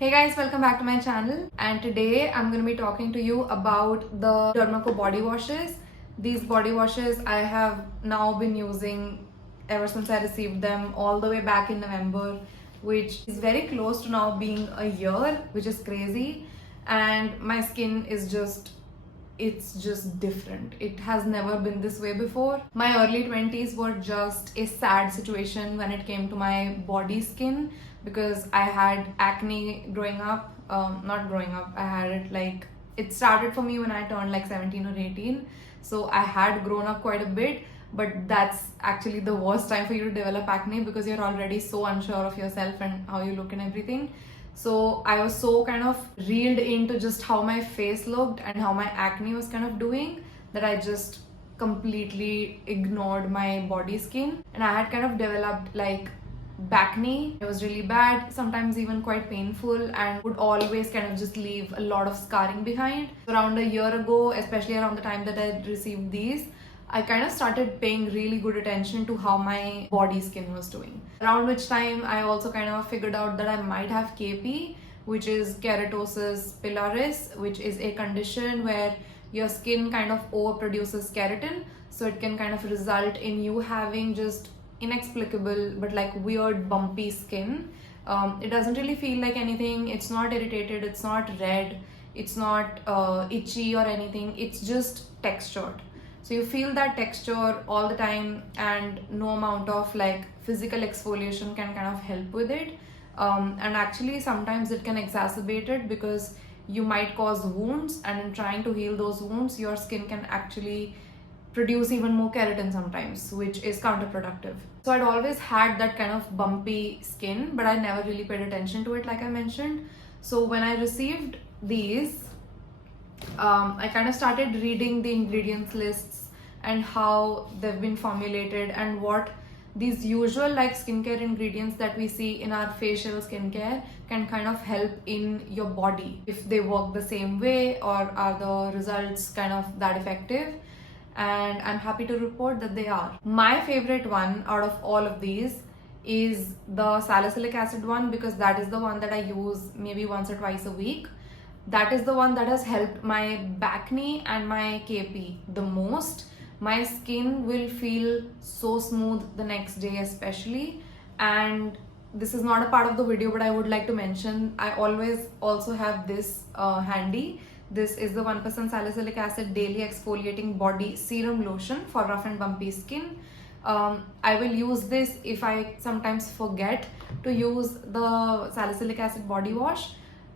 Hey guys, welcome back to my channel, and today I'm going to be talking to you about the Dermaco body washes. These body washes I have now been using ever since I received them all the way back in November, which is very close to now being a year, which is crazy. And my skin is it's just different. It has never been this way before. My early 20s were just a sad situation when it came to my body skin because I had acne growing up. Not growing up, I had it like, it started for me when I turned like 17 or 18. So I had grown up quite a bit, but that's actually the worst time for you to develop acne because you're already so unsure of yourself and how you look and everything. So I was so kind of reeled into just how my face looked and how my acne was kind of doing that I just completely ignored my body skin, and I had kind of developed like acne. It was really bad, sometimes even quite painful, and would always kind of just leave a lot of scarring behind. Around a year ago, especially around the time that I received these, I kind of started paying really good attention to how my body skin was doing. Around which time I also kind of figured out that I might have KP, which is keratosis pilaris, which is a condition where your skin kind of overproduces keratin. So it can kind of result in you having just inexplicable but like weird bumpy skin. It doesn't really feel like anything. It's not irritated, it's not red, it's not itchy or anything. It's just textured. So you feel that texture all the time, and no amount of like physical exfoliation can kind of help with it. And actually sometimes it can exacerbate it because you might cause wounds, and in trying to heal those wounds, your skin can actually produce even more keratin sometimes, which is counterproductive. So I'd always had that kind of bumpy skin, but I never really paid attention to it, like I mentioned. So when I received these, I kind of started reading the ingredients lists and how they've been formulated and what these usual like skincare ingredients that we see in our facial skincare can kind of help in your body, if they work the same way or are the results kind of that effective. And I'm happy to report that they are. My favorite one out of all of these is the salicylic acid one, because that is the one that I use maybe once or twice a week. That is the one that has helped my acne and my KP the most. My skin will feel so smooth the next day especially. And this is not a part of the video, but I would like to mention, I always also have this handy. This is the 1% salicylic acid daily exfoliating body serum lotion for rough and bumpy skin. I will use this if I sometimes forget to use the salicylic acid body wash.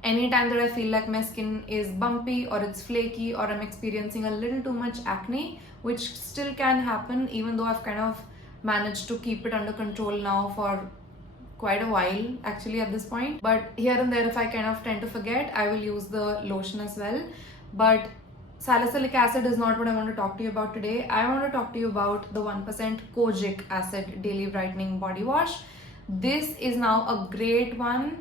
Anytime that I feel like my skin is bumpy or it's flaky or I'm experiencing a little too much acne, which still can happen even though I've kind of managed to keep it under control now for quite a while actually at this point. But here and there, if I kind of tend to forget, I will use the lotion as well. But salicylic acid is not what I want to talk to you about today. I want to talk to you about the 1% kojic acid daily brightening body wash. This is now a great one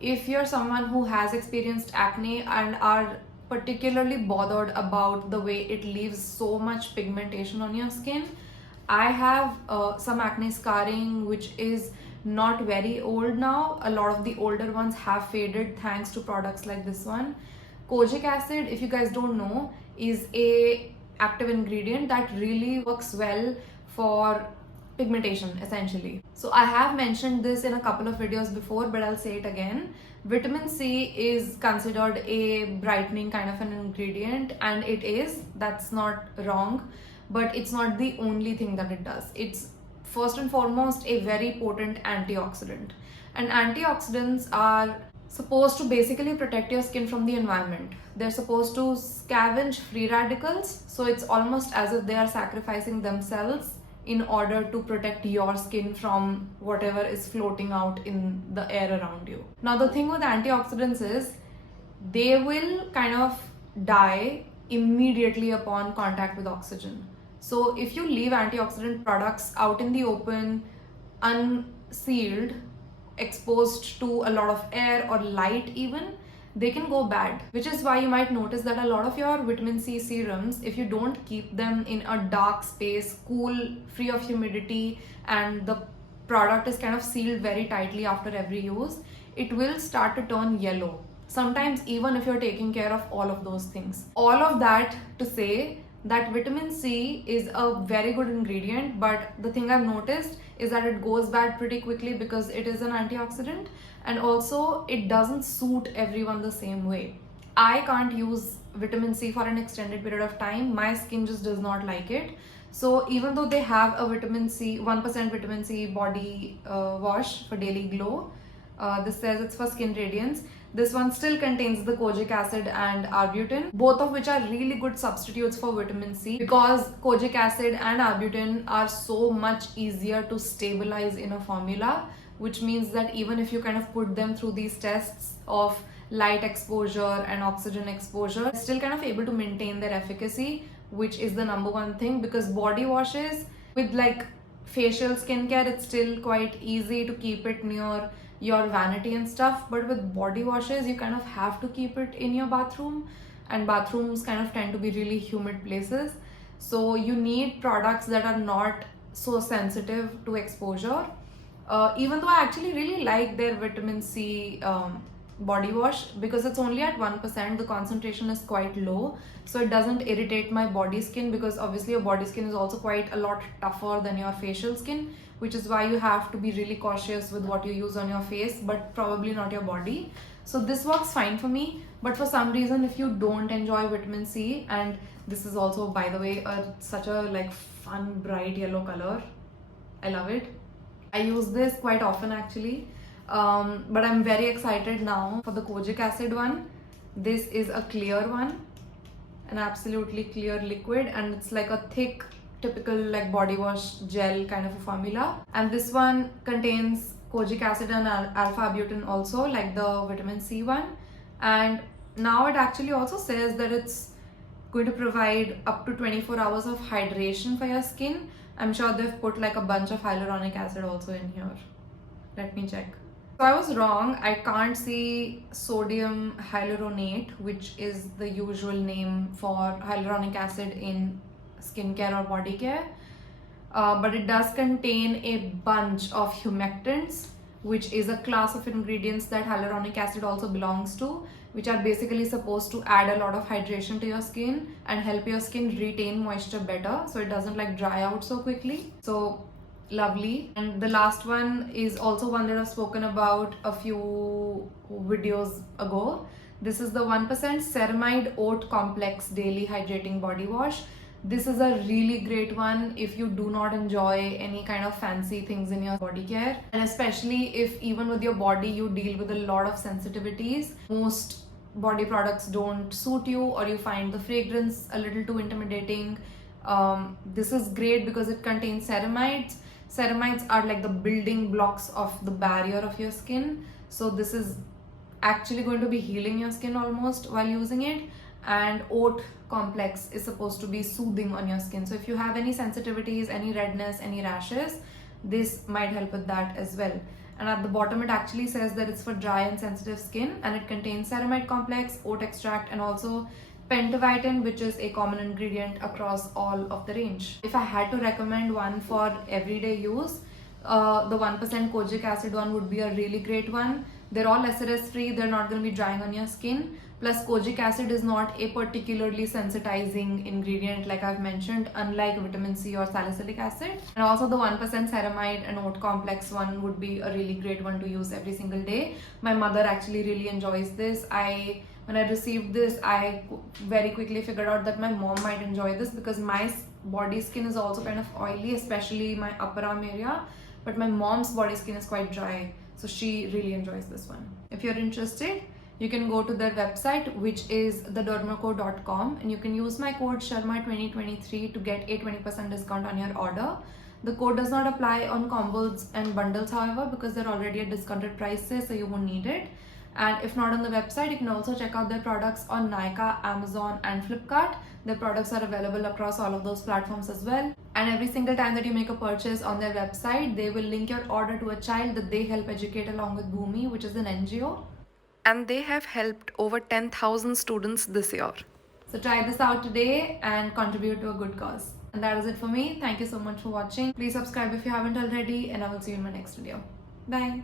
if you're someone who has experienced acne and are particularly bothered about the way it leaves so much pigmentation on your skin. I have some acne scarring which is not very old now. A lot of the older ones have faded thanks to products like this one. Kojic acid, if you guys don't know, is a active ingredient that really works well for pigmentation essentially. So I have mentioned this in a couple of videos before, but I'll say it again. Vitamin C is considered a brightening kind of an ingredient, and it is, that's not wrong, but it's not the only thing that it does. It's first and foremost a very potent antioxidant, and antioxidants are supposed to basically protect your skin from the environment. They're supposed to scavenge free radicals, so it's almost as if they are sacrificing themselves in order to protect your skin from whatever is floating out in the air around you. Now the thing with antioxidants is they will kind of die immediately upon contact with oxygen. So if you leave antioxidant products out in the open, unsealed, exposed to a lot of air or light even, they can go bad, which is why you might notice that a lot of your vitamin C serums, if you don't keep them in a dark space, cool, free of humidity, and the product is kind of sealed very tightly after every use, it will start to turn yellow. Sometimes even if you're taking care of all of those things. All of that to say that vitamin C is a very good ingredient, but the thing I've noticed is that it goes bad pretty quickly because it is an antioxidant, and also it doesn't suit everyone the same way. I can't use vitamin C for an extended period of time. My skin just does not like it. So even though they have a vitamin C, 1% vitamin C body wash for daily glow, this says it's for skin radiance. This one still contains the kojic acid and arbutin, both of which are really good substitutes for vitamin C because kojic acid and arbutin are so much easier to stabilize in a formula, which means that even if you kind of put them through these tests of light exposure and oxygen exposure, still kind of able to maintain their efficacy, which is the number one thing. Because body washes with like facial skincare, it's still quite easy to keep it near your vanity and stuff, but with body washes you kind of have to keep it in your bathroom, and bathrooms kind of tend to be really humid places, so you need products that are not so sensitive to exposure. Even though I actually really like their vitamin C body wash because it's only at 1%, the concentration is quite low, so it doesn't irritate my body skin, because obviously your body skin is also quite a lot tougher than your facial skin, which is why you have to be really cautious with what you use on your face, but probably not your body. So this works fine for me, but for some reason if you don't enjoy vitamin C, and this is also, by the way, such a like fun bright yellow color, I love it. I use this quite often actually, but I'm very excited now for the kojic acid one. This is a clear one, an absolutely clear liquid, and it's like a thick typical like body wash gel kind of a formula, and this one contains kojic acid and alpha arbutin also, like the vitamin C one. And now it actually also says that it's going to provide up to 24 hours of hydration for your skin. I'm sure they've put like a bunch of hyaluronic acid also in here. Let me check. So I was wrong, I can't see sodium hyaluronate, which is the usual name for hyaluronic acid in skincare or body care, but it does contain a bunch of humectants, which is a class of ingredients that hyaluronic acid also belongs to, which are basically supposed to add a lot of hydration to your skin and help your skin retain moisture better so it doesn't like dry out so quickly. So lovely. And the last one is also one that I've spoken about a few videos ago. This is the 1% ceramide oat complex daily hydrating body wash. This is a really great one if you do not enjoy any kind of fancy things in your body care, and especially if even with your body you deal with a lot of sensitivities. Most body products don't suit you, or you find the fragrance a little too intimidating. This is great because it contains ceramides. Ceramides are like the building blocks of the barrier of your skin, so this is actually going to be healing your skin almost while using it. And oat complex is supposed to be soothing on your skin, so if you have any sensitivities, any redness, any rashes, this might help with that as well. And at the bottom it actually says that it's for dry and sensitive skin, and it contains ceramide complex, oat extract, and also pentavitin, which is a common ingredient across all of the range. If I had to recommend one for everyday use, the 1% kojic acid one would be a really great one. They're all SRS free, they're not going to be drying on your skin. Plus kojic acid is not a particularly sensitizing ingredient like I've mentioned, unlike vitamin C or salicylic acid. And also the 1% ceramide and oat complex one would be a really great one to use every single day. My mother actually really enjoys this. When I received this, I very quickly figured out that my mom might enjoy this because my body skin is also kind of oily, especially my upper arm area, but my mom's body skin is quite dry, so she really enjoys this one. If you're interested, you can go to their website, which is thedermaco.com, and you can use my code SHARMA2023 to get a 20% discount on your order. The code does not apply on combos and bundles, however, because they're already at discounted prices, so you won't need it. And if not on the website, you can also check out their products on Nykaa, Amazon, and Flipkart. Their products are available across all of those platforms as well. And every single time that you make a purchase on their website, they will link your order to a child that they help educate along with Bhumi, which is an NGO. And they have helped over 10,000 students this year. So try this out today and contribute to a good cause. And that is it for me. Thank you so much for watching. Please subscribe if you haven't already, and I will see you in my next video. Bye.